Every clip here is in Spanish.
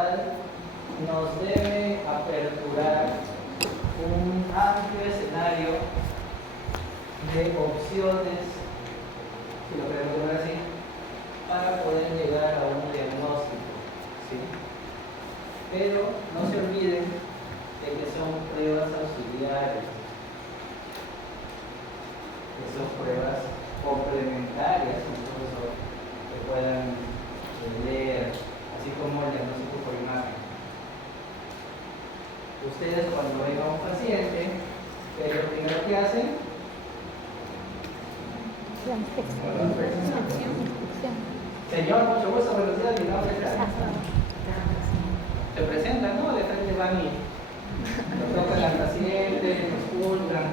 tal nos debe aperturar un amplio escenario de opciones, si lo queremos llamar así, para poder llegar a un diagnóstico, ¿sí? Pero no se olviden de que son pruebas auxiliares, que son pruebas complementarias, incluso que puedan leer, así como el diagnóstico por imagen. Ustedes cuando ven a un paciente, ¿qué es lo primero que hacen? Señor, mucho gusto, buenos días, mi nombre es Daniel. Se presentan, ¿no? De frente van y lo tocan al paciente, lo escuchan.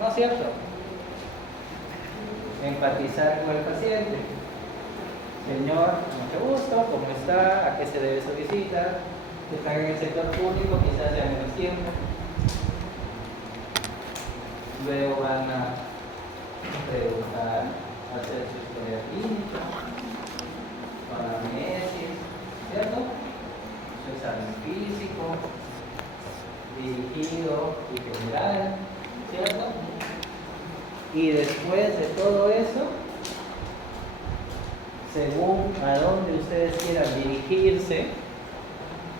¿No es cierto? Empatizar con el paciente. Señor, mucho gusto, ¿cómo está? ¿A qué se debe su visita? Si están en el sector público, quizás sea menos tiempo. Luego van a preguntar, hacer su historia clínica, anamnesis, ¿cierto? Su examen físico, dirigido y general, ¿cierto? Y después de todo eso, según a dónde ustedes quieran dirigirse,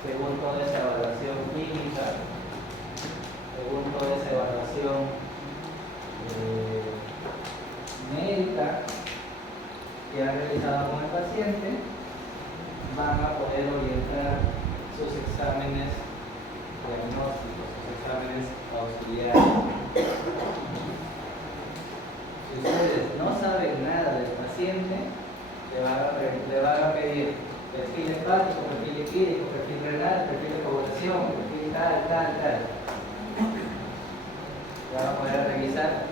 según toda esa evaluación clínica, según toda esa evaluación médica que han realizado con el paciente, van a poder orientar sus exámenes diagnósticos, sus exámenes auxiliares. Si ustedes no saben nada del paciente, le van a pedir perfil hepático, perfil lipídico, perfil renal, perfil de coagulación, perfil tal. Van a poder revisar.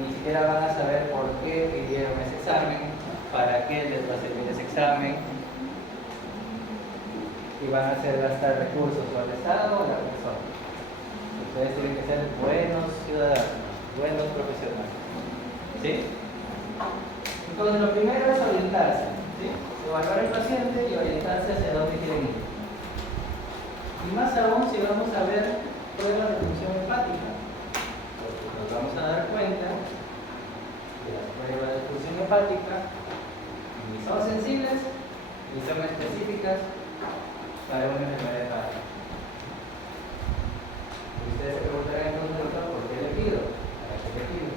Ni siquiera van a saber por qué pidieron ese examen, para qué les va a servir ese examen, y van a hacer gastar recursos o al Estado o a la persona. Ustedes tienen que ser buenos ciudadanos, buenos profesionales. ¿Sí? Entonces lo primero es orientarse, ¿sí? Evaluar al paciente y orientarse hacia dónde quieren ir. Y más aún si vamos a ver pruebas de función hepática. Nos vamos a dar cuenta que las pruebas de función hepática ni son sensibles ni son específicas para una enfermedad hepática. Ustedes se preguntarán entonces, doctor, ¿por qué le pido? ¿Para qué le pido?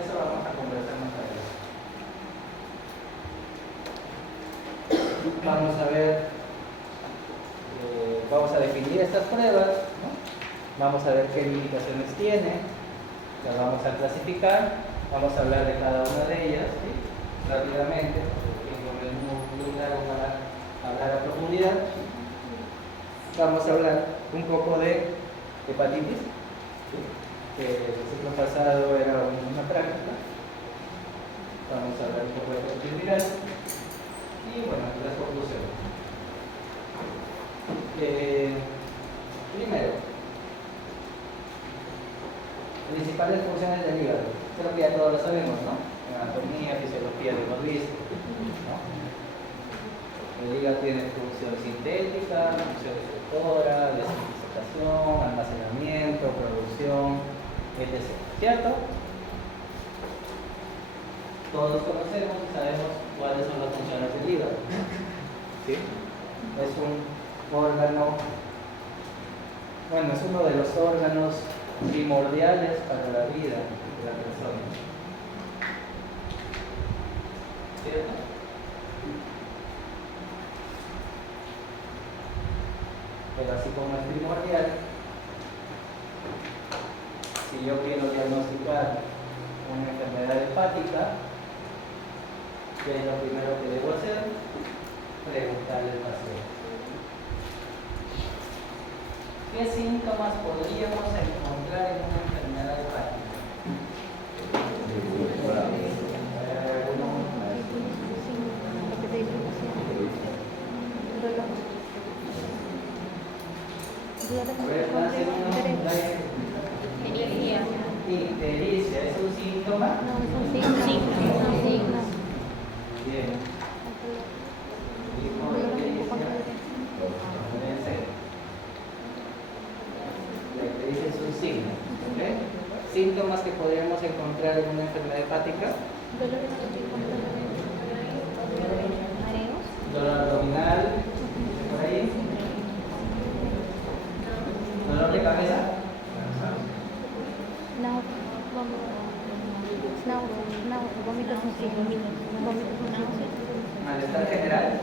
Eso vamos a conversar más adelante. Vamos a ver, vamos a definir estas pruebas, ¿no? Vamos a ver qué limitaciones tiene, las vamos a clasificar, vamos a hablar de cada una de ellas, ¿sí? Rápidamente, porque el tiempo no es muy largo para hablar a profundidad. Vamos a hablar un poco de hepatitis, ¿sí? Que el ciclo pasado era una práctica. Vamos a hablar un poco de hepatitis viral y bueno, las conclusiones. Primero, principales funciones del hígado. Creo que ya todos lo sabemos, ¿no? Anatomía, fisiología lo hemos visto, ¿no? El hígado tiene función sintética, función receptora, desintoxicación, almacenamiento, producción, etc. ¿Cierto? Todos conocemos y sabemos cuáles son las funciones del hígado. ¿Sí? Es un órgano, bueno, es uno de los órganos primordiales para la vida de la persona. ¿Cierto? Pero así como es primordial, si yo quiero diagnosticar una enfermedad hepática, ¿qué es lo primero que debo hacer? Preguntarle al paciente. ¿Qué síntomas podríamos encontrar en una enfermedad hepática? Ictericia, ¿es un síntoma? No, es un signo. Bien. síntomas que podríamos encontrar en una enfermedad hepática. Dolor abdominal, por ahí. Dolor de cabeza. Malestar general.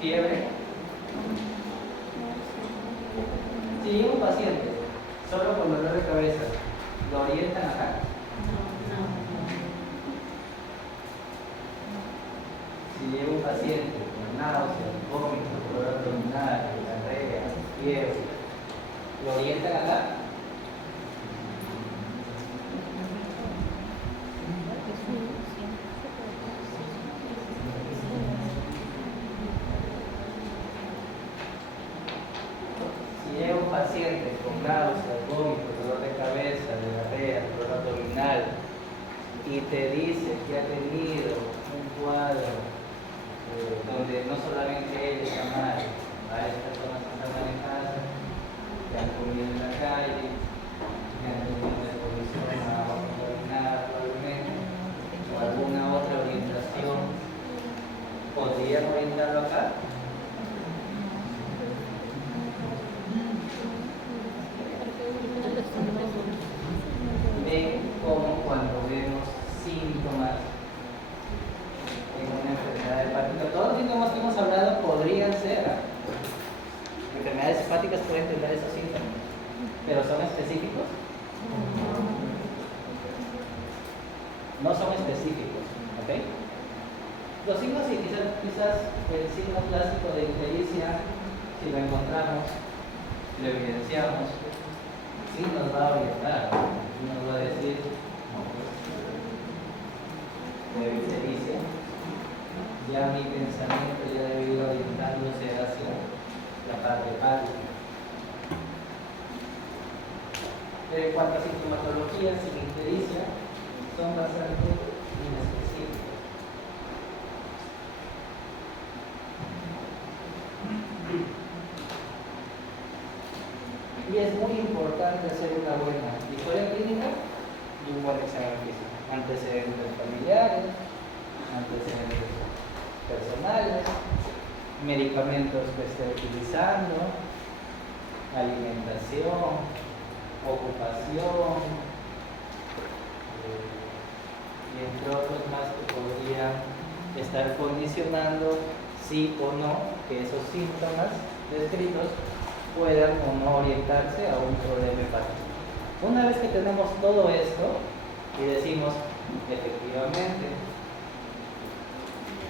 Fiebre. Si un paciente solo con dolor de cabeza lo orientan acá. Si llega un paciente con náuseas, vómitos, dolor abdominal, diarrea, fiebre, lo orientan acá. Si llega un paciente con náuseas, vómitos, dolor de cabeza, diarrea, dolor abdominal y te dice que ha tenido un cuadro donde no solamente él está mal, varias personas que están en casa, que han comido en la calle, que han tenido una exposición a agua contaminada probablemente, o alguna otra orientación, ¿podrían orientarlo acá? Ven como cuando vemos síntomas en una enfermedad hepática, todos los síntomas que hemos hablado podrían ser enfermedades hepáticas, pueden tener esos síntomas, pero ¿son específicos? No son específicos, ¿ok? Los signos, y quizás el signo clásico de ictericia, si lo encontramos, lo evidenciamos, sí nos va a orientar, sí nos va a decir de ictericia. Ya mi pensamiento ya debe ir orientándose hacia la parte hepática. Pero en cuanto a sintomatología, sin ictericia, son bastante inespecíficos. Y es muy importante hacer una buena historia clínica y un buen examen físico. Antecedentes familiares, antecedentes personales, medicamentos que esté utilizando, alimentación, ocupación, y entre otros más que podrían estar condicionando sí o no que esos síntomas descritos puedan o no orientarse a un problema hepático. Una vez que tenemos todo esto y decimos, efectivamente,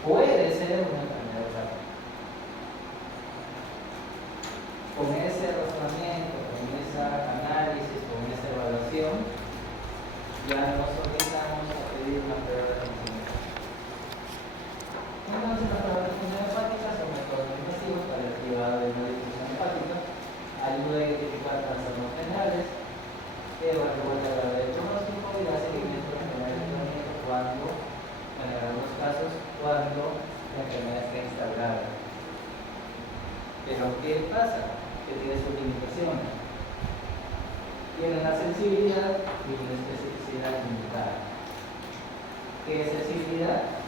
puede ser una enfermedad hepática. Con ese razonamiento, con ese análisis, con esa evaluación, ya nos orientamos a pedir una prueba de conocimiento. Entonces, las pruebas de función hepática son métodos invasivos para el cribado de una difusión hepática, ayuda a identificar trastornos generales, evalúa la gravedad del diagnóstico y da seguimiento a la enfermedad del tratamiento cuando, en algunos casos, cuando la enfermedad está instaurada. Pero, ¿qué pasa? Que tiene sus limitaciones. Tiene una sensibilidad y una especificidad limitada. ¿Qué es sensibilidad?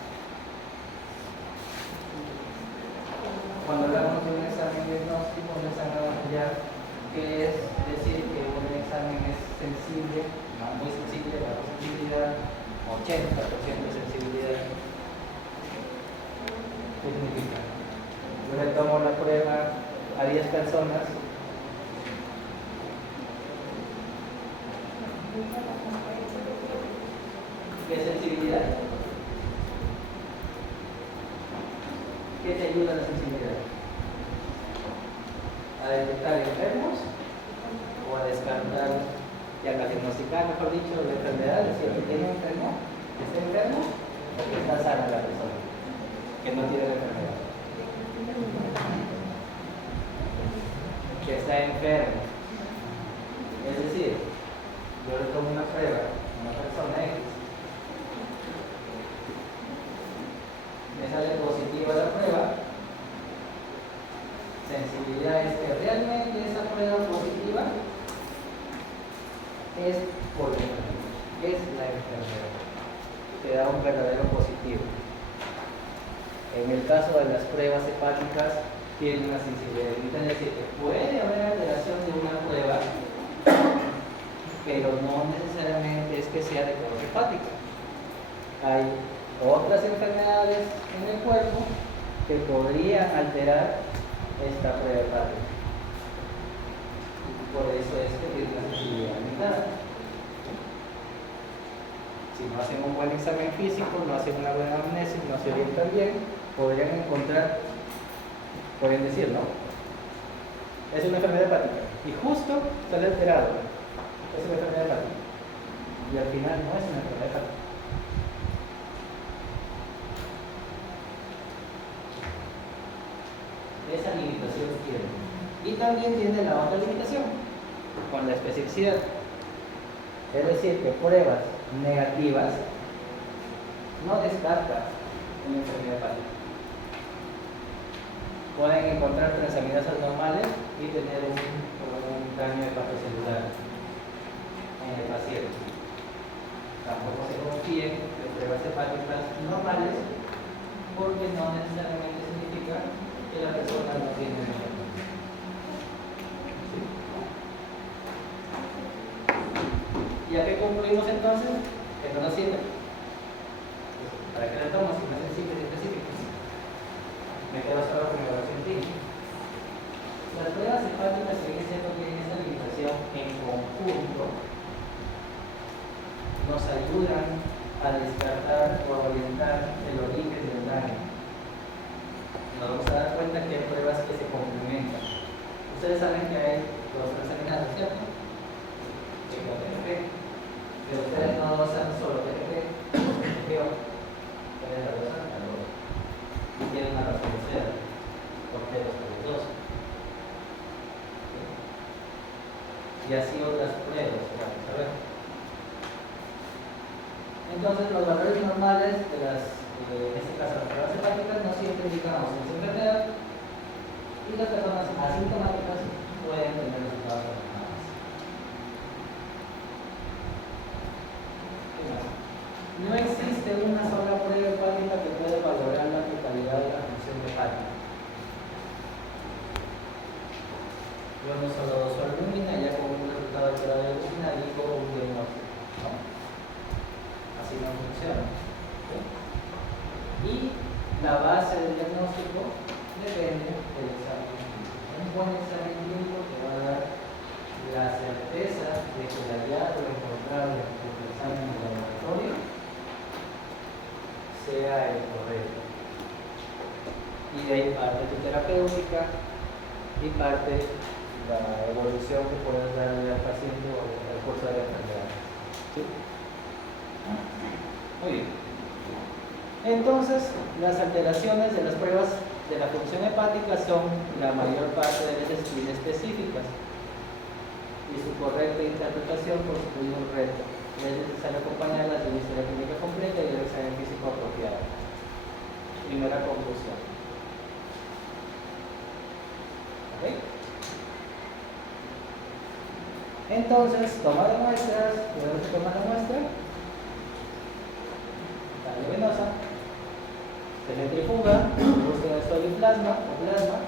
Cuando hablamos de un examen diagnóstico, un examen auxiliar, ¿qué es decir que un examen es sensible? No, muy sensible, baja sensibilidad, 80% de sensibilidad. ¿Qué significa? Yo le tomo la prueba a 10 personas. ¿Qué es sensibilidad? ¿Qué te ayuda a la sensibilidad? ¿A detectar enfermos? ¿O a descartar, y a diagnosticar, mejor dicho, la enfermedad? Es decir, que tiene un enfermo, que está enfermo, o que está sana la persona, que no tiene la enfermedad. Que está enfermo. Es decir, yo le tomo una prueba a una persona X, me sale positiva la prueba, sensibilidad es que realmente esa prueba positiva es por la enfermedad. Es la enfermedad. Te da un verdadero positivo. En el caso de las pruebas hepáticas, tiene una sensibilidad. Es decir, que puede haber alteración de una prueba, pero no necesariamente es que sea de color hepática. Hay otras enfermedades en el cuerpo que podrían alterar esta prueba hepática. Por eso es que tiene una sensibilidad limitada. Si no hacen un buen examen físico, no hacen una buena amnesia, no se orientan bien, podrían encontrar, pueden decir, ¿no? Es una enfermedad hepática. Y justo sale alterado. Es una enfermedad hepática. Y al final no es una enfermedad hepática. Esa limitación tiene. Y también tiene la otra limitación, con la especificidad. Es decir, que pruebas negativas no descartan una enfermedad hepática. Pueden encontrar transaminasas normales y tener un daño hepatocelular en el paciente. Tampoco se confíen en pruebas hepáticas normales, porque no necesariamente significa que la persona no tiene enfermedad. ¿Ya que concluimos entonces? Que no nos sirve. ¿Para qué la tomo si no es sensible y específico? Me quedo solo con el científico. Las pruebas hepáticas siguen siendo que tienen esa limitación en conjunto, nos ayudan a descartar o a orientar el origen del daño. Nos vamos a dar cuenta que hay pruebas que se complementan. Ustedes saben que hay dos transaminases, ¿cierto? Pero ustedes no dosan solo TGP, ustedes la dosan a los. Y tienen una razón de ser, porque los dos. Y así otras pruebas, vamos a ver. Entonces, los valores normales de las, en este caso, las pruebas hepáticas no siempre indican ausencia de enfermedad, y las personas asintomáticas pueden tener resultados relacionados. No existe una sola prueba hepática que pueda valorar la totalidad de la función hepática. Yo no solo doso albúmina, ya con un resultado alterado de albúmina digo un diagnóstico, ¿no? Así no funciona. ¿Sí? Y la base del diagnóstico depende del examen. Un buen examen clínico te va a dar la certeza de que el hallazgo encontrado en el examen de laboratorio sea el correcto. Y de ahí parte tu terapéutica y parte la evolución que puedes darle al paciente o al curso de la enfermedad. ¿Sí? Muy bien. Entonces, las alteraciones de las pruebas de la función hepática son la mayor parte de veces inespecíficas y su correcta interpretación constituye un reto. Es necesario acompañarlas de una historia clínica completa y del examen físico apropiado. Primera conclusión. ¿Ok? Entonces, toma de muestras, luego se toma la muestra, sangre venosa, se centrifuga, busca el soliplasma o plasma,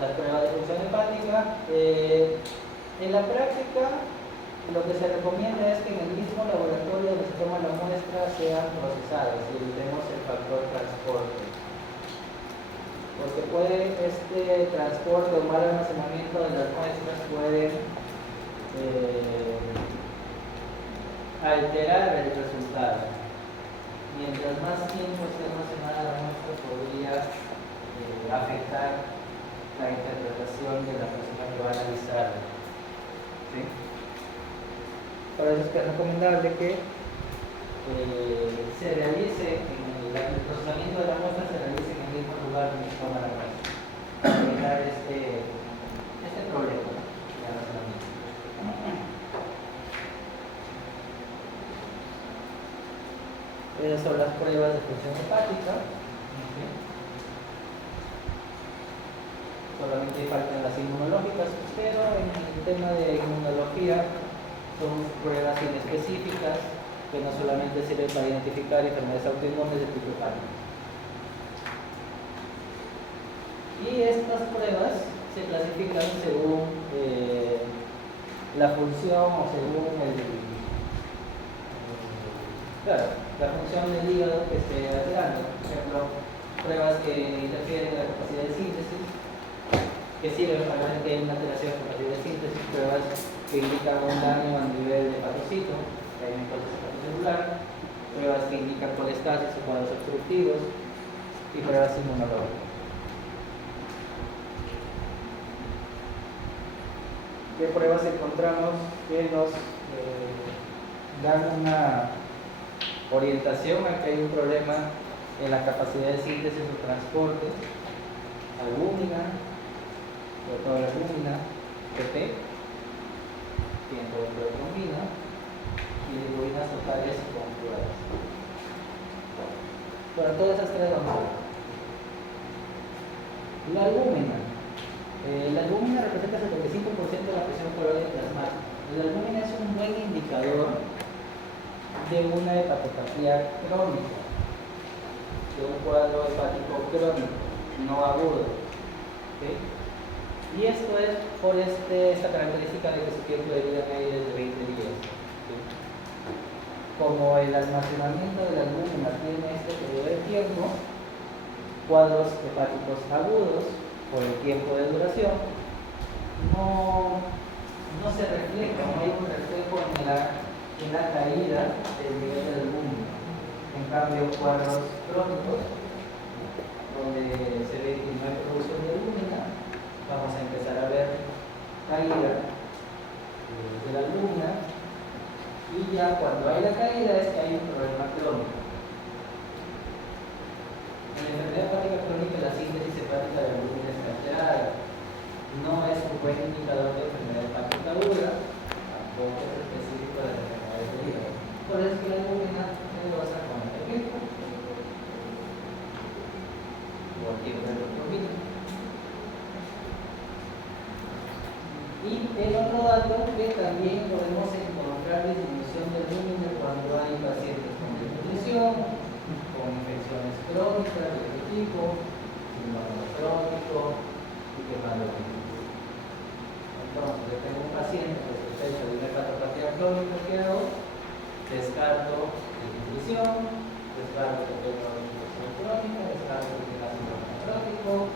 las pruebas de función hepática. En la práctica, lo que se recomienda es que en el mismo laboratorio donde se toma la muestra sean procesadas y evitemos el factor transporte. Porque este transporte o mal almacenamiento de las muestras puede alterar el resultado. Mientras más tiempo esté almacenada la muestra, podría afectar la interpretación de la persona que va a analizarla. ¿Sí? Por eso es que es recomendable que se realice, el procesamiento de la muestra se realice en el mismo lugar donde se toma la muestra, para evitar este problema de almacenamiento. Esas son las pruebas de función hepática. solamente faltan las inmunológicas, pero en el tema de inmunología son pruebas inespecíficas que no solamente sirven para identificar enfermedades autoinmunes de tipo hepático. Y estas pruebas se clasifican según la función o según la función del hígado que esté alterando. Por ejemplo, pruebas que interfieren en la capacidad de síntesis, que sirven para ver que hay una alteración de capacidad de síntesis, pruebas que indican un daño a nivel de hepatocito, que hay necrosis hepatocelular, pruebas que indican colestasis o cuadros obstructivos y pruebas inmunológicas. ¿Qué pruebas encontramos que nos dan una orientación a que hay un problema en la capacidad de síntesis o transporte? Albúmina, sobre todo la albúmina, PP, tiempo de protrombina y bilirrubinas totales y conjugadas. Para todas esas tres vamos a ver. La albúmina. La albúmina representa el 75% de la presión corporal plasmática. La albúmina es un buen indicador de una hepatopatía crónica, de un cuadro hepático crónico, no agudo. ¿Okay? Y esto es por esta característica de que su tiempo de vida medio es de 20 días. ¿Okay? Como el almacenamiento de la albúmina tiene este periodo de tiempo, cuadros hepáticos agudos por el tiempo de duración no se refleja, no hay un reflejo en la caída del nivel de albúmina. En cambio, cuadros crónicos donde se ve que no hay producción de albúmina, vamos a empezar a ver caída de la albúmina, y ya cuando hay la caída es que hay un problema crónico. En la enfermedad hepática crónica, la síntesis hepática de albúmina está alterada. No es un buen indicador de enfermedad hepática aguda, tampoco es específico de las enfermedades del hígado. Por eso que la albúmina se goza con el tiempo o el tiempo de protrombina. Y el otro dato que también podemos encontrar disminución del albúmina cuando hay pacientes con desnutrición, con infecciones crónicas de este tipo, síndrome crónico y hematología. Entonces, yo tengo un paciente que sospecha de una hepatopatía crónica, ¿qué hago? Descarto desnutrición, descarto que tenga una infección crónica, descarto que tenga síndrome crónico,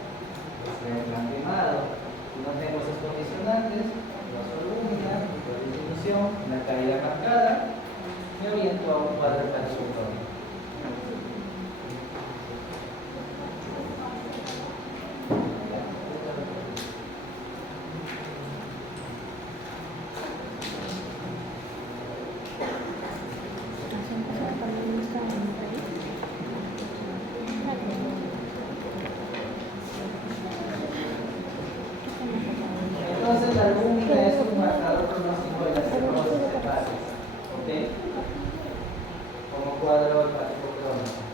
plan quemado. Si no tengo esos condicionantes, no albúmina, no disminución, una caída marcada, me oriento a un cuadro hepático crónico. Entonces, la albúmina es un marcador pronóstico de la cirrosis hepática, ¿ok? Como cuadro hepático crónico.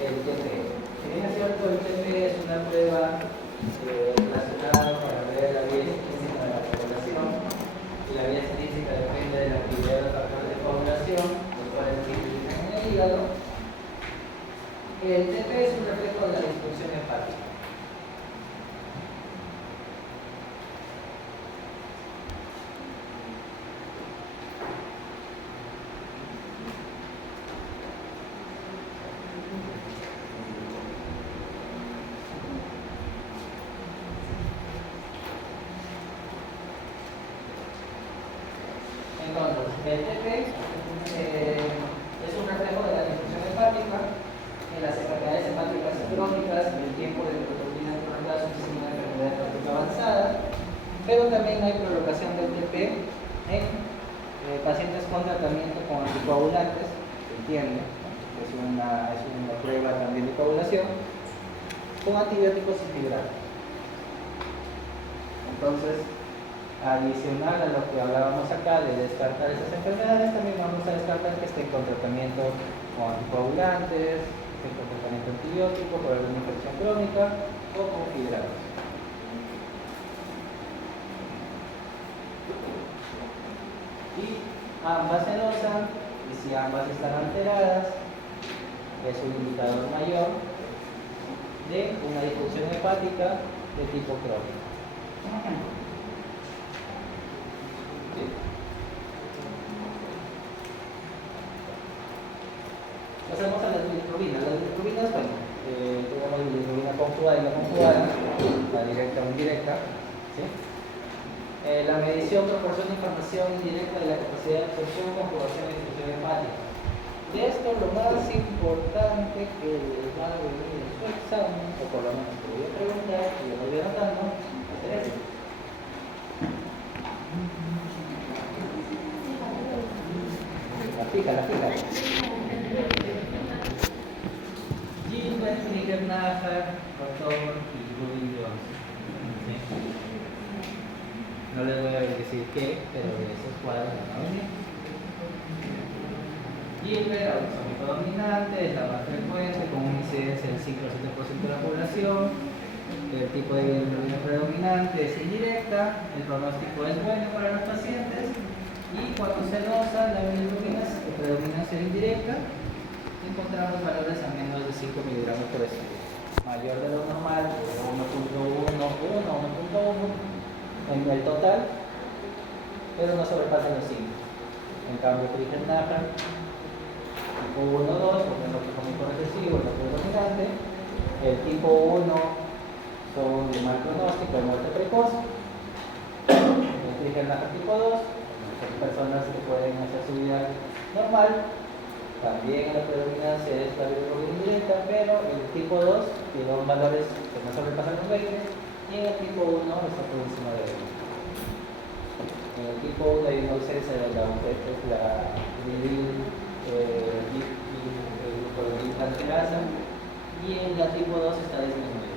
El TP. Si bien es cierto, el TP es una prueba relacionada para ver la vía estadística de la población, y la vía estadística depende de la actividad de los factores de población, los cuales se utilizan en el hígado. El TP es un reflejo de la disfunción hepática. Entonces, el TP es un reflejo de la disfunción hepática. En las enfermedades hepáticas crónicas, el tiempo de protrombina prolongada es una enfermedad hepática avanzada, pero también hay prolongación del TP en pacientes con tratamiento con anticoagulantes, se entiende, es una prueba también de coagulación, con antibióticos infibrados. Entonces, adicional a lo que hablábamos acá de descartar esas enfermedades, también vamos a descartar que estén con tratamiento con anticoagulantes, efecto de tratamiento antibiótico por alguna infección crónica o con fibrados. Y ambas se dosan, y si ambas están alteradas, es un indicador mayor de una disfunción hepática de tipo crónico. ¿Sí? Pasamos a las bilirrubinas. Las bilirrubinas, bueno, tenemos la bilirrubina conjugada y no conjugada, la directa o indirecta. ¿Sí? La medición proporciona información indirecta de la capacidad de absorción, conjugación y difusión hepática. De esto, lo más importante que les va a venir en su examen, o por lo menos te voy a preguntar, y yo lo voy anotando, es esto. La fija. Gilbert, Krieger-Najar, Rotor y Rubin-Jones. ¿Sí? No les voy a decir qué, pero de esos cuadros van a venir. Gilbert, autosómico dominante, es la más frecuente, con un incidencia del 5 al 7% de la población. El tipo de bilirrubina predominante es indirecta, el pronóstico es bueno para los pacientes. Y cuando se dosa la bilirrubina que predomina ser indirecta, encontramos valores a menos de 5 miligramos por decilitro. Mayor de lo normal, 1.1 o 1.1 en el total, pero no sobrepasan los 5. En cambio, Krieger-Najar, tipo 1-2, porque es autosómico recesivo, es lo predominante. El tipo 1 son de mal pronóstico, de muerte precoz. El Krieger-Najar tipo 2, son personas que pueden hacer su vida normal. También la predominancia es la bilirrubina indirecta, pero el tipo 2 tiene valores que no sobrepasan los 20 y en el tipo 1 está por encima de 20. En el tipo 1 hay una ausencia de la glucoronidasa y en la tipo 2 está disminuida.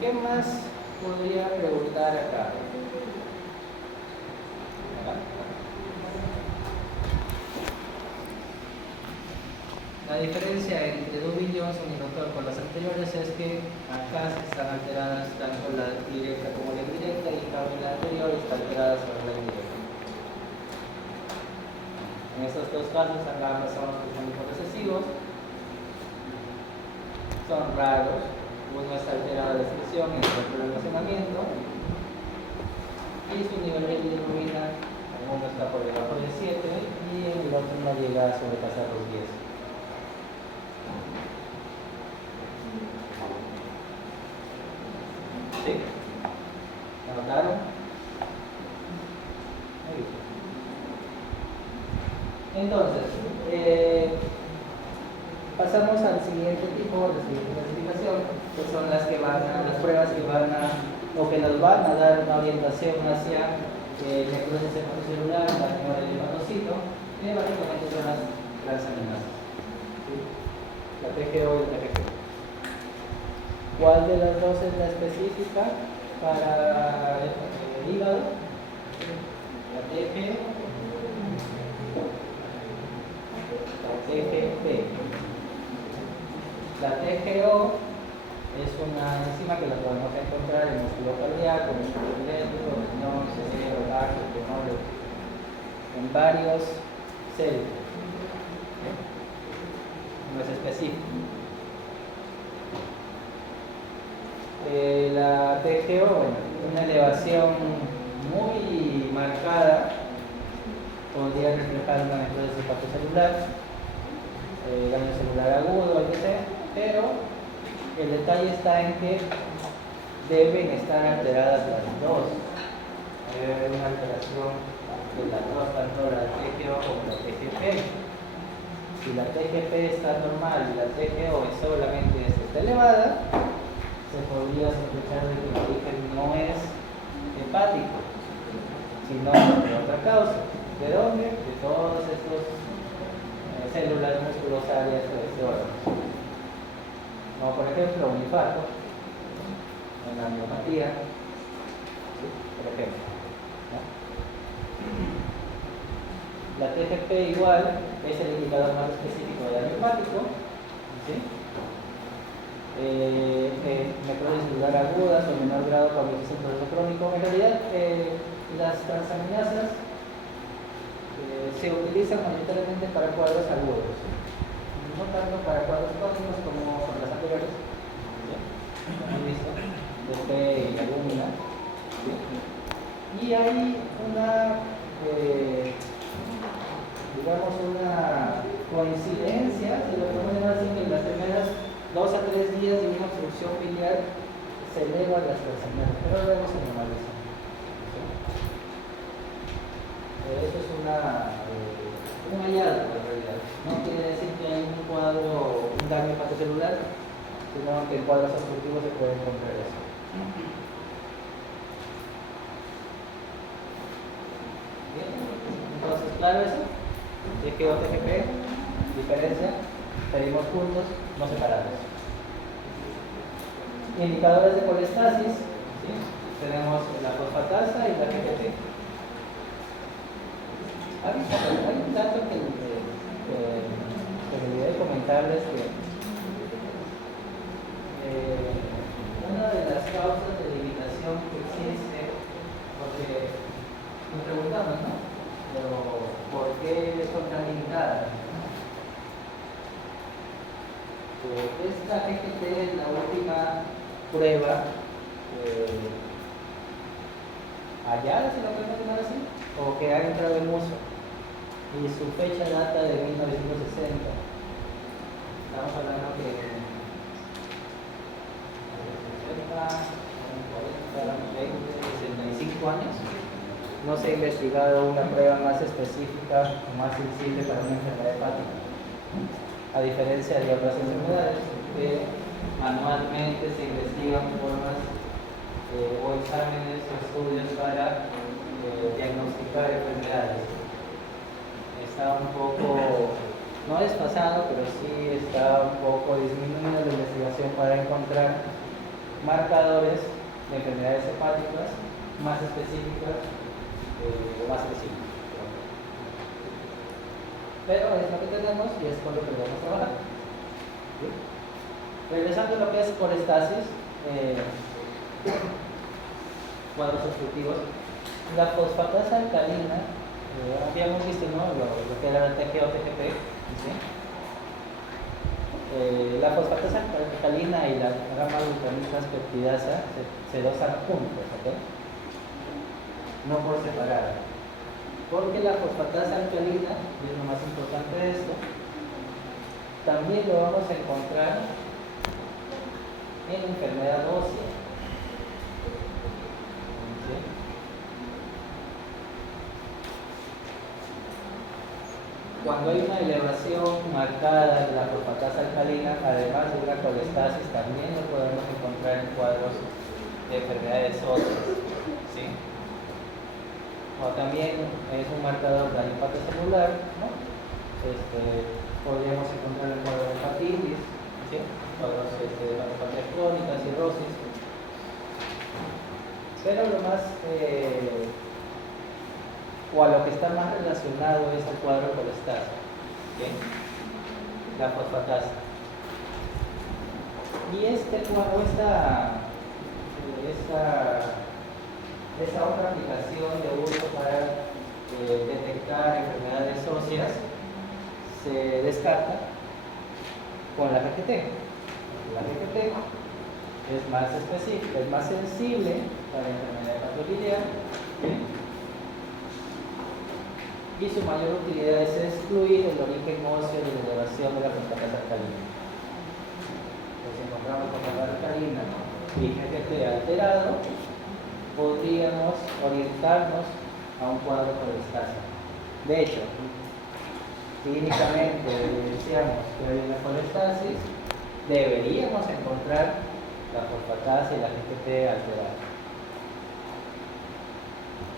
¿Qué más podría preguntar acá? La diferencia entre Rubin-Johnson y Rotor con las anteriores es que acá están alteradas tanto la directa como la indirecta y en cambio la anterior está alterada sobre la indirecta. En estos dos casos ambas son autosómicos recesivos, son raros, uno está alterado de expresión y el otro de almacenamiento y su nivel de bilirrubina en uno está por debajo de 7 y en el otro no llega a sobrepasar los 10. ¿Sí? ¿Anotaron? Muy bien. Entonces, pasamos al siguiente tipo, la siguiente clasificación, que son las pruebas que van a, o que nos van a dar una orientación hacia necrosis hepatocelular, la tumor del hepatocito, que básicamente son las transaminasas. ¿Sí? La TGO y la TGP. ¿Cuál de las dos es la específica para el hígado? La TG, la TGP. La TGO es una enzima que la podemos encontrar en el músculo cardíaco, en el músculo eléctrico, riñón, cerebro, vaso, pulmón, en varios células. No es específico. La TGO, bueno, una elevación muy marcada podría reflejar una necrosis hepatocelular, daño celular agudo, etc. Pero el detalle está en que deben estar alteradas las dos. Debe haber una alteración de las dos, tanto la TGO como la TGP. Si la TGP está normal y la TGO solamente está elevada, se podría sospechar de que el origen no es hepático, sino de otra causa. ¿De dónde? De todos estos células musculosales de este órgano. Como por ejemplo un infarto, una miopatía, ¿sí? Por ejemplo. ¿No? La TGP igual es el indicador más específico del daño hepático, ¿sí? Necrosis celular agudas o menor grado cuando existe un proceso crónico. En realidad, las transaminasas se utilizan mayoritariamente para cuadros agudos, ¿sí? No tanto para cuadros crónicos como para las anteriores, ¿sí? Hemos visto, DP y albúmina, ¿sí? Y hay una, digamos, una coincidencia, si lo podemos llamar así, que en las primeras 2 a 3 días de una obstrucción biliar se elevan las transaminasas, pero luego se normalizan. ¿Sí? Eso es un hallazgo en realidad. No quiere decir que hay un cuadro, un daño hepatocelular, sino que en cuadros obstructivos se puede encontrar eso. Bien, entonces, claro eso. TGO, TGP, diferencia, pedimos juntos, no separados. Indicadores de colestasis, ¿sí? Tenemos la fosfatasa y la GGT. Hay un dato que me olvidé comentarles que una de las causas de limitación que existe, porque nos preguntamos, ¿no? Pero, ¿por qué son tan limitadas? Esta GGT es la última prueba hallada, si lo podemos llamar así, o que ha entrado en uso, y su fecha data de 1960. Estamos hablando que 60, 40, 20, 65 años. No se ha investigado una prueba más específica o más sensible para una enfermedad hepática, a diferencia de otras enfermedades que manualmente se investigan formas o exámenes o estudios para diagnosticar enfermedades. Está un poco, no desfasado, pero sí está un poco disminuida la investigación para encontrar marcadores de enfermedades hepáticas más específicas o más sensibles. Pero es lo que tenemos y es con lo que debemos trabajar. ¿Sí? Regresando a lo que es colestasis, cuadros obstructivos, la fosfatasa alcalina, habíamos visto, ¿no? lo que era la TGO, TGP, ¿sí? La fosfatasa alcalina y la gamma glutamina peptidasa se dosan juntos, ¿ok? No por separado. Porque la fosfatasa alcalina, y es lo más importante de esto, también lo vamos a encontrar en enfermedad ósea. ¿Sí? Cuando hay una elevación marcada de la fosfatasa alcalina, además de una colestasis, también lo podemos encontrar en cuadros de enfermedades óseas. ¿Sí? O también es un marcador de hepatocelular, ¿no? Podríamos encontrar el cuadro de hepatitis, ¿sí? Cuadros de hepatitis crónica, cirrosis. Pero lo más, o a lo que está más relacionado es el cuadro colestasis, ¿sí? La fosfatasa. Y esa otra aplicación de uso para detectar enfermedades óseas se descarta con la GGT. La GGT es más específica, es más sensible para la enfermedad hepatobiliar, ¿sí? Y su mayor utilidad es excluir el origen óseo de la elevación de la fosfatasa alcalina. Pues si encontramos fosfatasa alcalina y GGT alterado, podríamos orientarnos a un cuadro colestasis. De hecho, clínicamente evidenciamos que hay una colestasis, deberíamos encontrar la fosfatasa y la GGT alterada.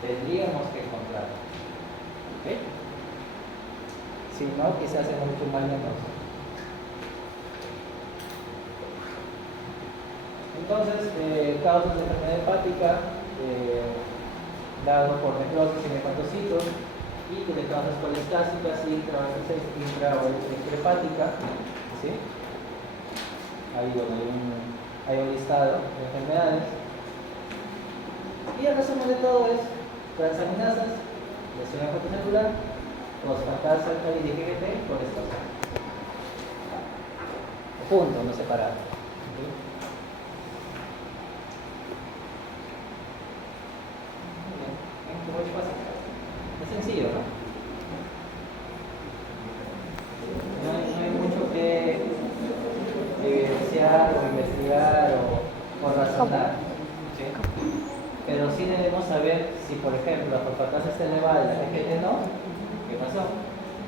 Tendríamos que encontrarlo. ¿Okay? Si no, quizás es mucho mal diagnóstico. Entonces, causas de enfermedad hepática, dado por necrosis en hepatocitos y de famosas colestásicas, intra o extrahepática, ¿sí? Ahí hay un listado de enfermedades. Y el resumen de todo es transaminasas, lesión hepatocelular, fosfatasa, alcalina y GGT, colestasa. Punto, no separado. ¿Sí? Es sencillo, ¿no? No hay mucho que evidenciar o investigar o razonar, ¿sí? Pero sí debemos saber si, por ejemplo, la fosfatasa está elevada y la TGT no, ¿qué pasó?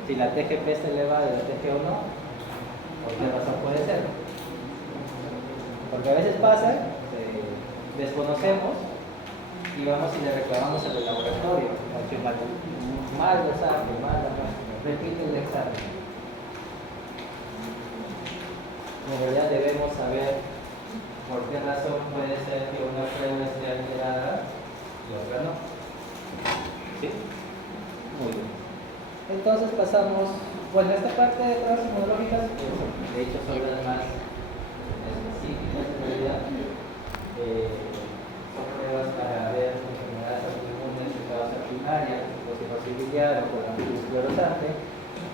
Si la TGP está elevada y la TGO no, ¿por qué razón puede ser? Porque a veces pasa, desconocemos y vamos y le reclamamos al laboratorio, que mal lo sabe, repite el examen. En realidad debemos saber por qué razón puede ser que una prueba esté alterada y otra no. ¿Sí? Muy bien. Entonces pasamos, bueno, esta parte de pruebas inmunológicas, de hecho son las más específicas en realidad. Son pruebas para ver enfermedades autoinmunes de causa primaria, tipo cirrosis biliar o coronavirus fluorescente,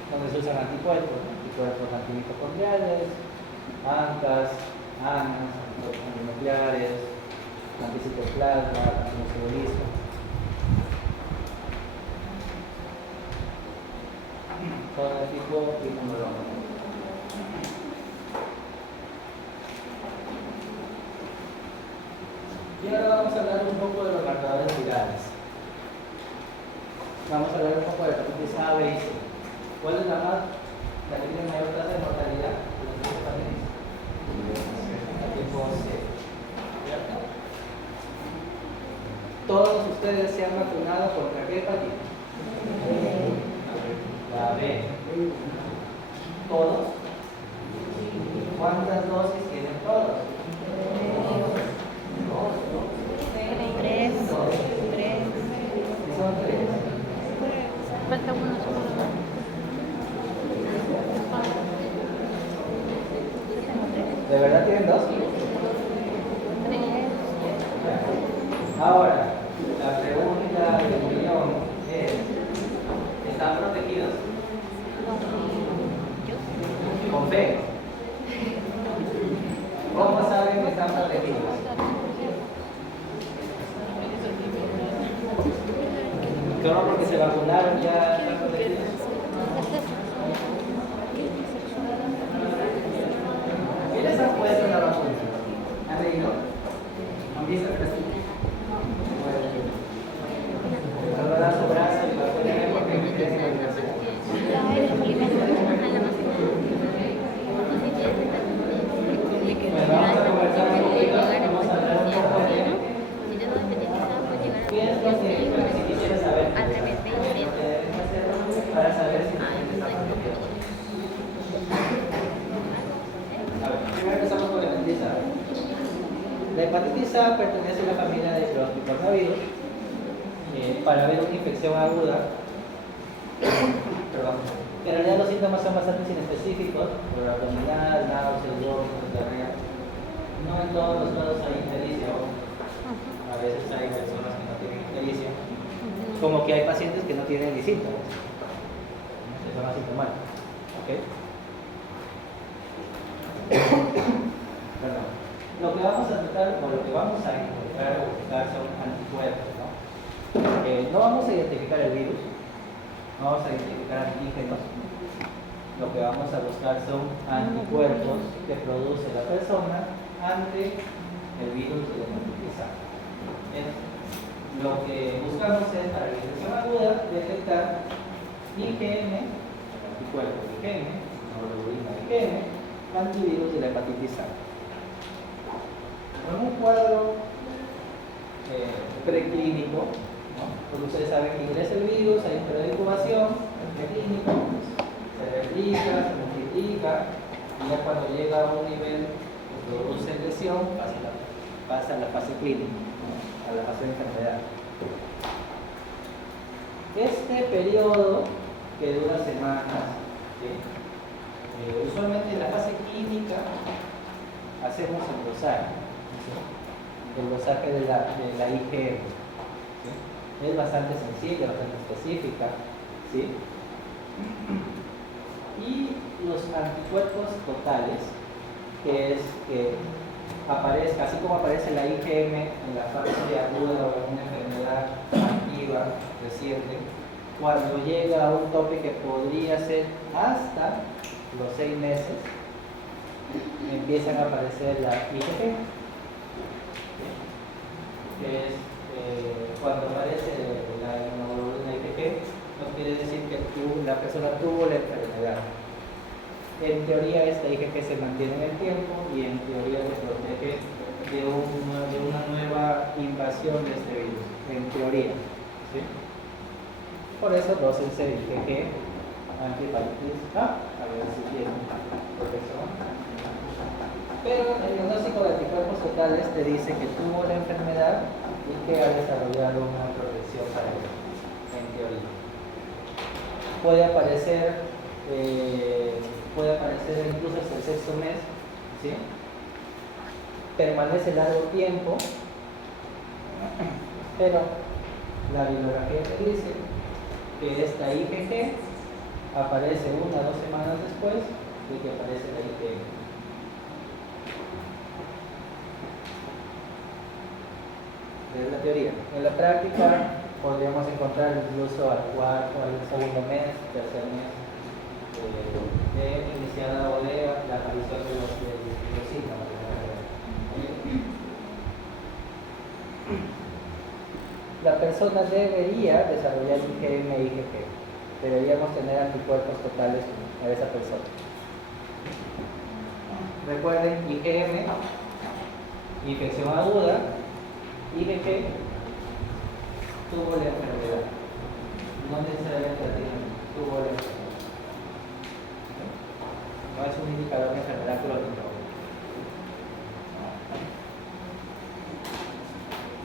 donde se usan anticuerpos antimicrobiales, ANCAS, ANAS, antinucleares, anticitoplasma, antimicrobialismo. Todo el tipo inmunológico. Y ahora vamos a hablar un poco de los marcadores virales. Vamos a hablar un poco de hepatitis A, B y C. ¿Cuál es la que tiene mayor tasa de mortalidad? La tipo C. ¿Cierto? Todos ustedes se han vacunado contra qué hepatitis? La B. ¿Todos? ¿Cuántas dosis tienen todos? Tres. Son 3. Falta uno solo. ¿De verdad tienen 2? Ahora, la pregunta del millón es: ¿están protegidos? Con fe. ¿Cómo saben que están protegidos? ¿Solo porque se vacunaron ya están protegidos? ¿Qué les han puesto en la vacuna? ¿Han leído? ¿Han visto que así? Salvará su brazo y va a poner porque tiene que Bueno, vamos a conversar un poquito, vamos a hablar un poco de qué es lo que si quisiera saber para saber si está protegido. A ver, primero empezamos con la hepatitis A. La hepatitis A pertenece a la familia de los picornavirus. Para ver una infección aguda, perdón, en realidad los síntomas son bastante inespecíficos: dolor abdominal, náuseas, vómitos, diarrea. No en todos los casos hay ictericia, a veces hay personas que no tienen ictericia, como que hay pacientes que no tienen ni síntomas, que son asintomáticos. ¿Okay? Perdón. Lo que vamos a tratar, o lo que vamos a encontrar o buscar son anticuerpos, ¿no? No vamos a identificar el virus, no vamos a identificar antígenos. Lo que vamos a buscar son anticuerpos que produce la persona ante el virus de la hepatitis A. Lo que buscamos es, para la infección aguda, detectar IgM, anticuerpos IgM, globulina IgM, antivirus de la hepatitis A. Con un cuadro preclínico, ¿no? Porque ustedes saben que ingresa el virus, hay un periodo de incubación, el preclínico, se replica, se multiplica, y ya cuando llega a un nivel que produce lesión, pasa a la fase clínica, ¿no? A la fase de enfermedad. Este periodo que dura semanas. ¿Sí? Usualmente en la fase clínica hacemos el dosaje, ¿sí? El dosaje de la IgM. ¿Sí? Es bastante sencilla, bastante específica. ¿Sí? Y los anticuerpos totales, que es que aparezca, así como aparece la IgM en la fase aguda o en una enfermedad activa reciente, cuando llega a un tope que podría ser hasta los 6 meses, empiezan a aparecer la IgG, que es cuando aparece la inmunoglobulina IgG, nos quiere decir que la persona tuvo la enfermedad. En teoría esta IgG se mantiene en el tiempo y en teoría se protege de una nueva invasión de este virus, en teoría. ¿Sí? Por eso dócense IgG, antihepatitis A, a ver si tienen protección. Pero el diagnóstico de anticuerpos totales te dice que tuvo la enfermedad y que ha desarrollado una protección para ella, en teoría. Puede aparecer incluso hasta el sexto mes, ¿sí? Permanece largo tiempo, pero la bibliografía te dice que esta IgG aparece 1 o 2 semanas después de que aparece la IgM. Es la teoría. En la práctica podríamos encontrar incluso al cuarto, al segundo mes, tercer mes de iniciada o de la aparición de los síntomas. La persona debería desarrollar IgM e IgG. Deberíamos tener anticuerpos totales a esa persona. Recuerden, IgM, infección aguda, IgG, tuvo la enfermedad. No necesariamente tuvo la enfermedad. No es un indicador de enfermedad crónica.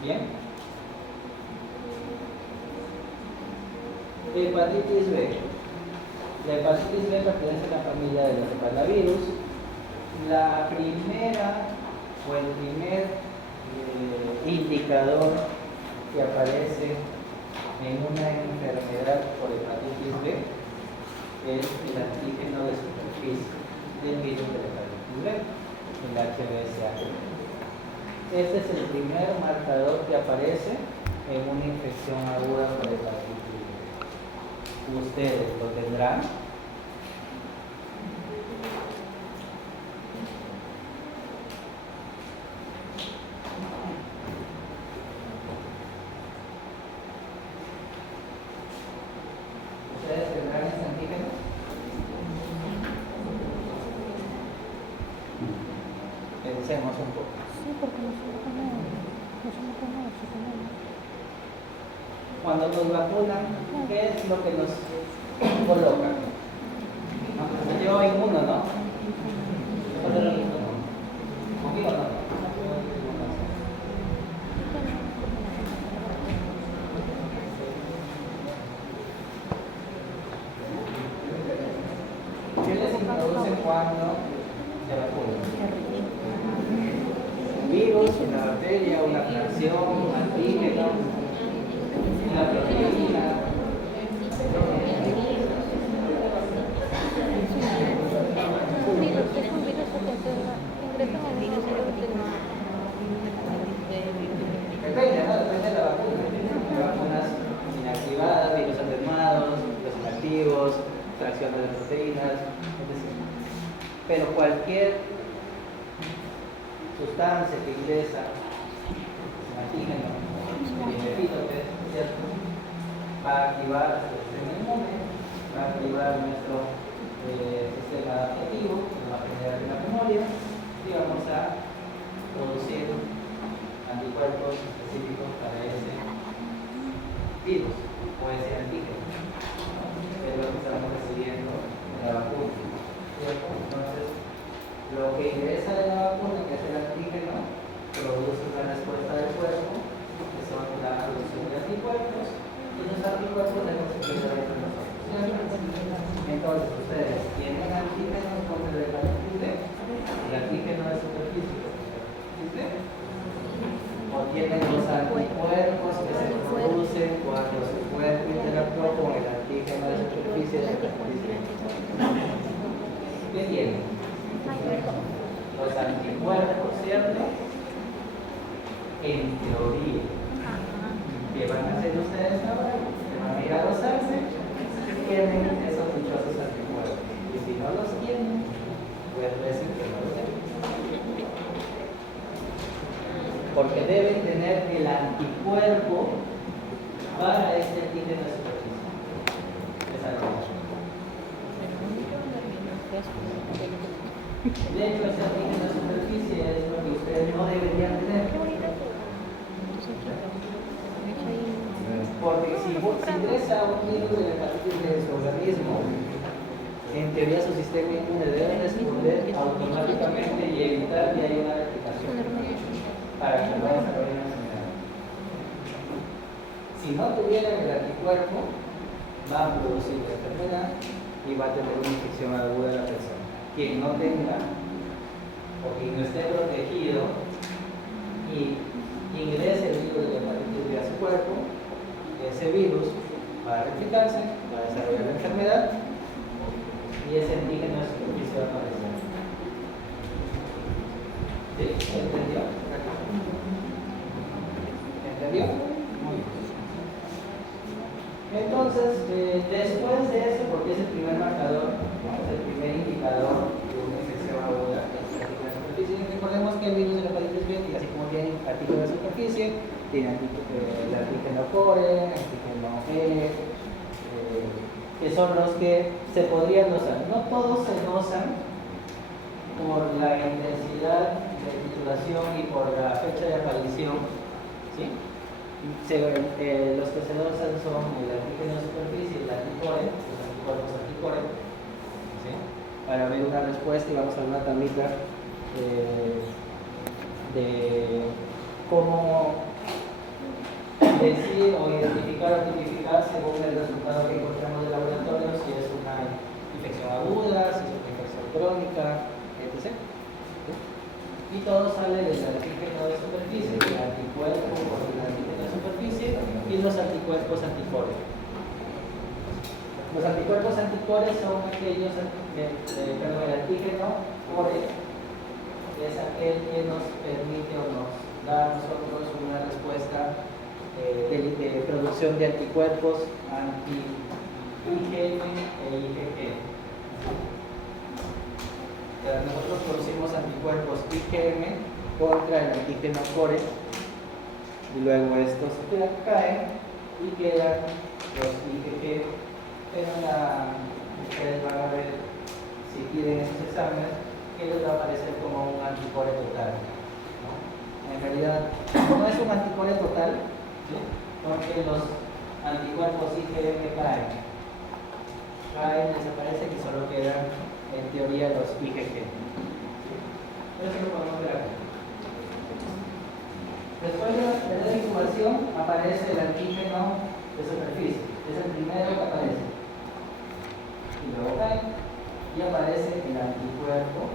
¿Bien? Hepatitis B. La hepatitis B pertenece a la familia de los hepatovirus. La primera o el primer indicador que aparece en una enfermedad por hepatitis B es el antígeno de superficie del virus de la hepatitis B, el HBsAg. Este es el primer marcador que aparece en una infección aguda por hepatitis B. Ustedes lo tendrán. ¿Ustedes tendrán ese antígeno? Pensemos un poco. Sí, porque nosotros no tenemos. Cuando nos vacunan, ¿qué es lo que nos colocan? Yo inmuno, ¿no? ¿Conmigo no? ¿Qué les introducen cuando se vacunan? Un virus, una bacteria, una fracción, un antígeno, una proteína. Un virus que ingresa a un virus Depende, ¿no? Depende de la vacuna. Hay vacunas inactivadas, virus atenuados, los inactivos, fracción de las proteínas, etc. Pero cualquier sustancia que ingresa, un antígeno, el epítope, ¿cierto? Va a activar el sistema inmune, va a activar nuestro sistema adaptativo, nos va a generar una memoria y vamos a producir anticuerpos específicos para ese virus o ese antígeno. Es lo que estamos recibiendo en la vacuna, ¿cierto? Entonces, lo que ingresa de la vacuna, que es el antígeno, produce una respuesta del cuerpo, que son la producción de anticuerpos, y los anticuerpos deben ser entre nosotros, ¿cierto? entonces ustedes tienen antígenos contra la hepatitis B, el antígeno de superficie contra la hepatitis B, o tienen los anticuerpos que se producen cuando su cuerpo interactúa con el antígeno de superficie de la hepatitis B. ¿Qué tienen? Los anticuerpos, ¿cierto? En teoría. ¿Qué van a hacer ustedes ahora? Se van a ir a dosarse si tienen esos dichosos anticuerpos. Y si no los tienen, pues decir que no los tienen. Porque deben tener el anticuerpo para este antígeno de superficie. Es algo. De hecho, ese antígeno de superficie es lo que ustedes no deberían tener. Porque si ingresa un virus de la hepatitis B en su organismo, en teoría su sistema inmune debe responder automáticamente y evitar que haya una replicación para que no desarrolle una enfermedad. Si no tuvieran el anticuerpo, va a producir la enfermedad y va a tener una infección aguda de la persona. Quien no tenga o quien no esté protegido y ingrese el virus de la hepatitis B a su cuerpo, ese virus va a replicarse, va a desarrollar la enfermedad y ese antígeno de superficie va a aparecer. ¿Sí? ¿Entendió? ¿Entendió? Muy bien. Entonces, después de eso, porque es el primer marcador, ¿no? Es el primer indicador de una infección aguda, es el antígeno de superficie. Recordemos que el virus de la hepatitis B, así como tiene antígeno de superficie, tiene el antígeno core, antígeno E, que son los que se podrían dosar. No todos se dosan por la intensidad de titulación y por la fecha de aparición, ¿sí? Los que se dosan son el antígeno de superficie y el anticore, los anticuerpos anticore, ¿sí? Para ver una respuesta, y vamos a ver una tablita de cómo decir o identificar o tipificar según el resultado que encontramos del laboratorio, si es una infección aguda, si es una infección crónica, etc. Y todo sale del antígeno de superficie, el anticuerpo por el antígeno de superficie y los anticuerpos anticore. Los anticuerpos anticore son aquellos, el antígeno core es aquel que nos permite o nos da a nosotros una respuesta de producción de anticuerpos anti-IgM e IgG. Nosotros producimos anticuerpos IgM contra el antígeno core y luego estos caen y quedan los IgG, pero ustedes van a ver, si piden esos exámenes, que les va a aparecer como un anticore total, ¿no? En realidad no es un anticore total, ¿sí? Porque los anticuerpos IgM caen, desaparecen y solo quedan en teoría los IgG. Eso lo podemos ver aquí. Después de la incubación aparece el antígeno de superficie, es el primero que aparece, y luego cae y aparece el anticuerpo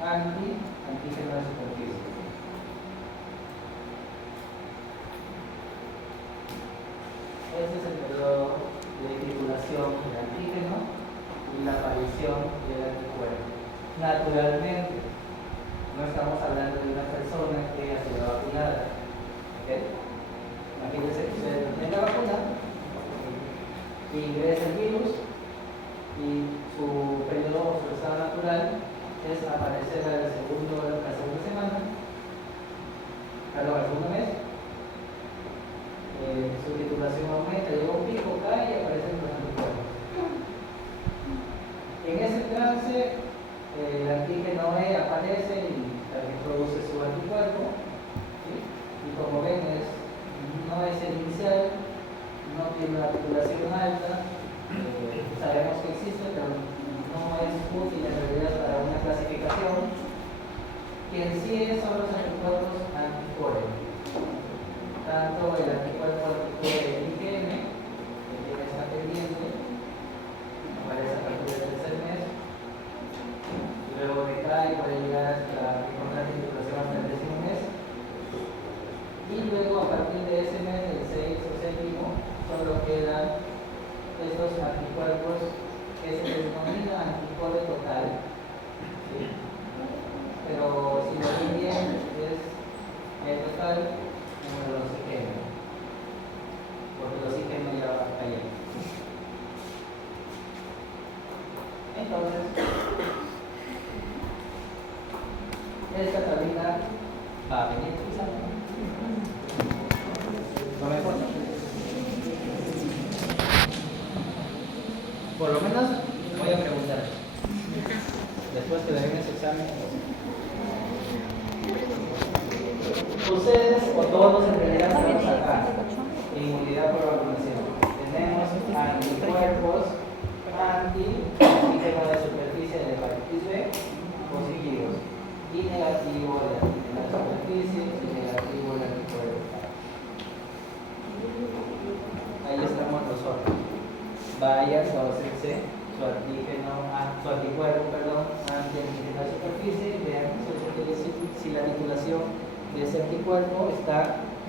antígeno de superficie. Este es el periodo de titulación del antígeno y la aparición del anticuerpo. Naturalmente, no estamos hablando de una persona que ha sido vacunada. ¿Okay? Imagínense que usted no tiene la vacuna y ingresa el virus y su periodo o su estado natural es aparecer la segunda semana, al segundo mes. Su titulación aumenta, llega un pico, cae y aparecen los anticuerpos. En ese trance, el antígeno E aparece y también produce su anticuerpo, ¿sí? Y como ven, no es el inicial, no tiene una titulación alta, sabemos que existe, pero no es útil en realidad para una clasificación, que en sí son los anticuerpos anticore. Tanto el anticuerpo anticore Y luego a partir de ese mes, el 6 o séptimo, solo quedan estos anticuerpos que se denomina anticuerpo total. ¿Sí? Pero si lo ven bien, es el total número los IgM, porque los IgM ya van cayendo. Entonces, esta tablita va a venir usando. ¿No me importa? Por lo menos voy a preguntar. Después que le den ese examen, ustedes o todos en realidad estamos acá. Inmunidad por vacunación. Tenemos anticuerpos anti-antígeno de superficie de hepatitis B positivos y negativo de antígeno de superficie y negativo de anticuerpos. Ahí estamos nosotros. Vayan, tósense su anticuerpo, anti-antígeno de superficie y vean si la titulación de ese anticuerpo está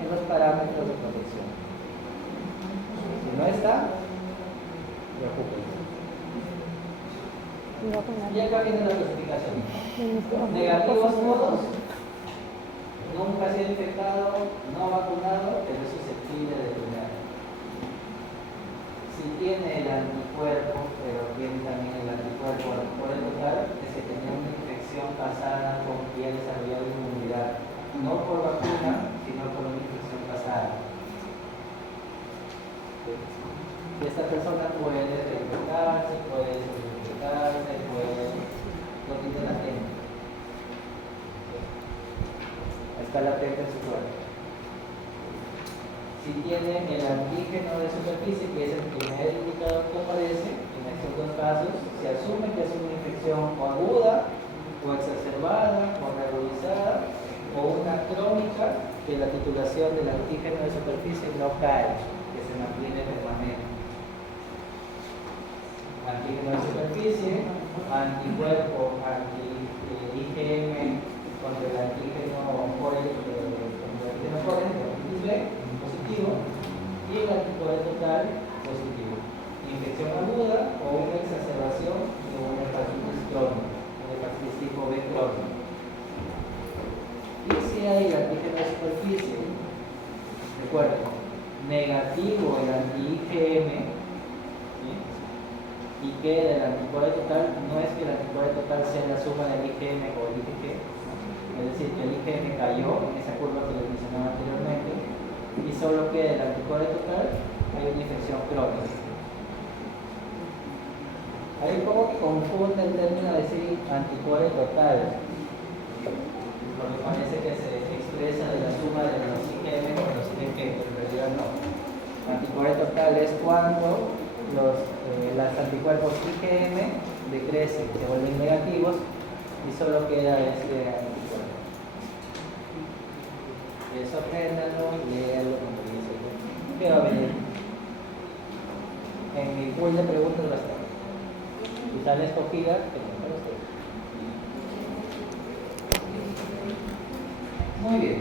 en los parámetros de protección. Si no está, preocúpense. Y acá viene la clasificación. Negativos todos, nunca ha sido infectado, no vacunado, pero es susceptible de tener. Si tiene el anticuerpo, pero tiene también el anticuerpo total, es que tenía una infección pasada con que ya desarrollado inmunidad, no por vacuna, sino por una infección pasada. Esta persona puede reinfectarse, puede desinfectarse, lo tiene latente. Está latente en su cuerpo. Si tiene el antígeno de superficie, que es el primer indicador que aparece, en estos dos casos, se asume que es una infección o aguda, o exacerbada, o regularizada, o una crónica, que la titulación del antígeno de superficie no cae, que se mantiene permanente. Antígeno de superficie, anticuerpo, anti-IgM contra el antígeno por el hepatitis B positivo y el anticuerpo total positivo. Infección aguda o una exacerbación de una hepatitis crónica, una hepatitis tipo B crónica. Y si hay antígeno de superficie, recuerden, negativo el anti-IgM, ¿sí? Y que el anticuerpo total no es que el anticuerpo total sea la suma del IgM o el IgG, es decir, que el IgM cayó en esa curva que les mencionaba anteriormente y solo queda el anticuerpo total, hay una infección crónica. Ahí como que confunde el término de decir anticuerpo total, porque parece que se expresa de la suma de los IgM con los IgG, pero en realidad no. Anticuerpo total es cuando los anticuerpos IgM decrecen, se vuelven negativos y solo queda este anticuerpo. Y eso apréndanlo, léanlo como dice. ¿Qué va a venir? En mi pool de preguntas va a estar. Si sale escogida, para usted. Muy bien.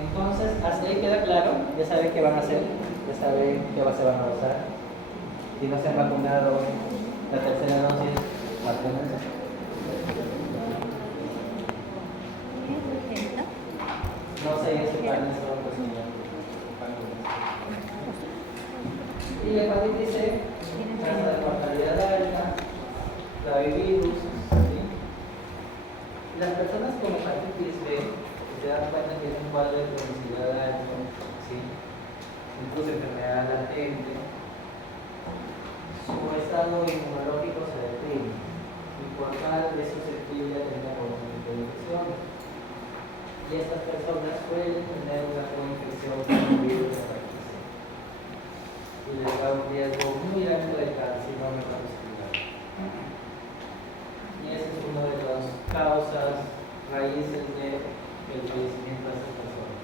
Entonces, hasta ahí queda claro. Ya saben qué van a hacer, ya saben qué base van a usar. Si no se han vacunado la tercera dosis, vacúnense. No se separan de esa oportunidad. Y la hepatitis C, tasa de mortalidad alta, flavivirus, ¿sí? Las personas con hepatitis B se dan cuenta que es un cuadro de cronicidad alto, ¿sí? Incluso enfermedad latente. Su estado inmunológico se deprime y por tal es susceptible a tener infecciones. Y estas personas pueden tener una coinfección con el virus de hepatitis C y les da un riesgo muy alto de carcinoma hepatocelular. Y esa es una de las causas, raíces del fallecimiento de estas personas.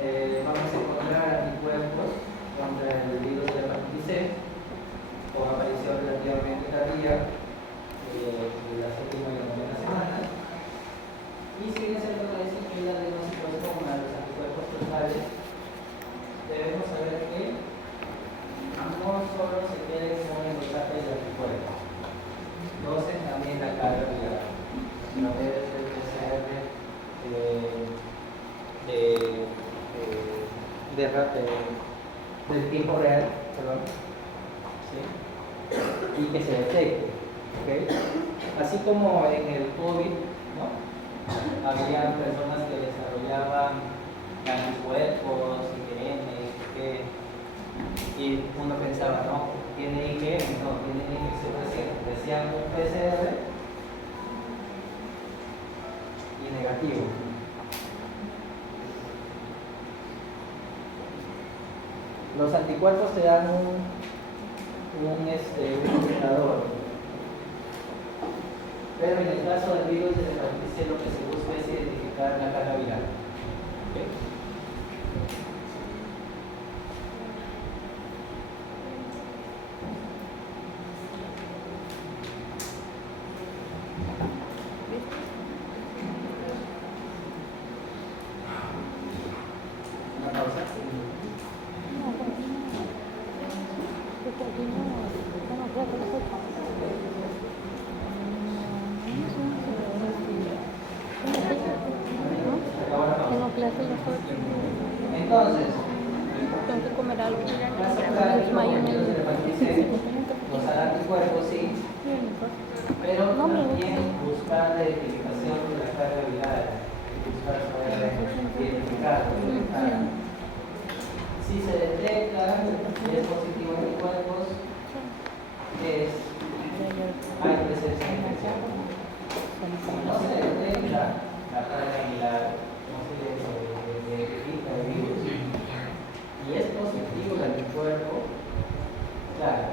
Vamos a encontrar anticuerpos contra el virus de hepatitis C con aparición relativamente tardía de la séptima y la novena semana. Y si bien es cierto que hay sensibilidad de los anticuerpos como a los anticuerpos totales, debemos saber que no solo se quiere con el dosaje del anticuerpo, docen también la carga viral, sino debe ser PCR del tiempo real, perdón, ¿sí? Y que se detecte, ¿okay? Así como en el COVID, ¿no? Había personas que desarrollaban anticuerpos, IgM, y uno pensaba, no, tiene IgM, no, tiene infección reciente. Decían un PCR y negativo. Los anticuerpos te dan un indicador, pero en el caso del virus de hepatitis C lo que se busca es identificar la carga viral. ¿Okay? Una pausa. Tengo clase a las 8. Entonces, Tengo que comer algo. los anticuerpos sí, pero también buscar la identificación de la carga viral, buscar saber identificar. Si se detecta y es positivo en anticuerpos, hay presencia de infección. Si no se detecta la carga viral, no se identifica el virus, y es positivo el anticuerpo, claro,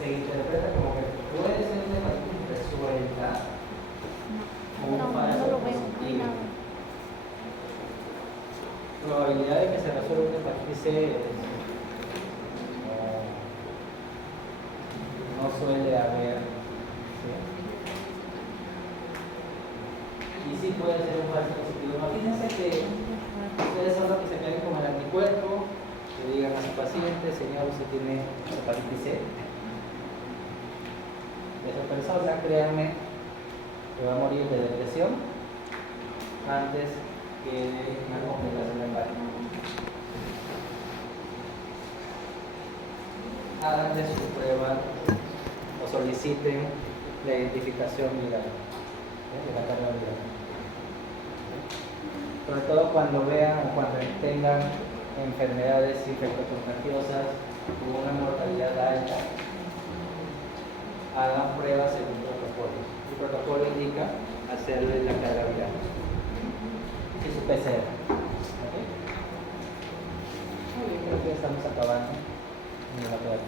se interpreta como que puede ser una hepatitis resuelta o un falso positivo. La probabilidad de que se resuelva una hepatitis C no suele haber, ¿sí? Y sí puede ser un falso positivo. Imagínense que ustedes son los que se queden con el anticuerpo, que digan a su paciente, señor, usted tiene hepatitis C. Esa persona, créanme, que va a morir de depresión antes que una complicación hepática. Háganle su prueba o soliciten la identificación viral, de la carga viral. Sobre todo cuando vean o cuando tengan enfermedades infectocontagiosas con una mortalidad alta, hagan pruebas según protocolo. El protocolo indica hacerle la carga viral y su PCR. ¿Okay? Muy bien, creo que estamos acabando en la clase.